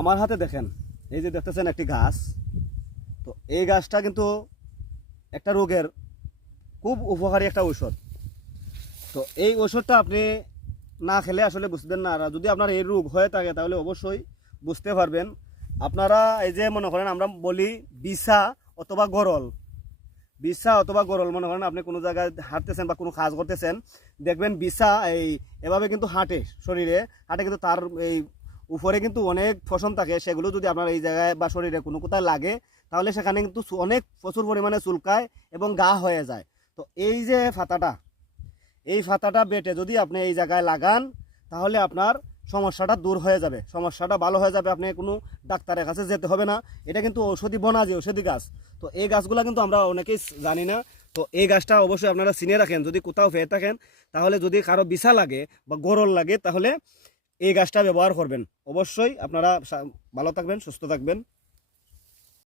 আমার হাতে দেখেন, এই যে দেখতেছেন একটি গাছ। তো এই গাছটা কিন্তু একটা রোগের খুব উপকারী একটা ঔষধ। তো এই ওষুধটা আপনি না খেলে আসলে বুঝবেন না। আর যদি আপনার এই রোগ হয়ে থাকে তাহলে অবশ্যই বুঝতে পারবেন। আপনারা এই যে মনে করেন আমরা বলি বিছা অথবা গরল, বিছা অথবা গরল মনে করেন আপনি কোনো জায়গায় হাঁটতেছেন বা কোনো কাজ করতেছেন, দেখবেন বিছা এই এভাবে কিন্তু হাঁটে, শরীরে হাঁটে, কিন্তু তার এই উপরে কিন্তু অনেক পশম থাকে। সেগুলো যদি আপনার এই জায়গায় বা শরীরে কোনো কোথায় লাগে তাহলে সেখানে কিন্তু অনেক প্রচুর পরিমাণে চুলকায় এবং গা হয়ে যায়। তো এই যে ফাতাটা, এই ফাতাটা বেটে যদি আপনি এই জায়গায় লাগান তাহলে আপনার সমস্যাটা দূর হয়ে যাবে, সমস্যাটা ভালো হয়ে যাবে। আপনি কোনো ডাক্তারের কাছে যেতে হবে না। এটা কিন্তু ঔষধি বনাজি, ঔষধি গাছ। তো এই গাছগুলো কিন্তু আমরা অনেকেই জানি না। তো এই গাছটা অবশ্যই আপনারা চিনে রাখেন। যদি কোথাও পেয়ে থাকেন তাহলে যদি কারো বিছা লাগে বা গরল লাগে তাহলে এই গাছটা ব্যবহার করবেন। অবশ্যই আপনারা ভালো থাকবেন, সুস্থ থাকবেন।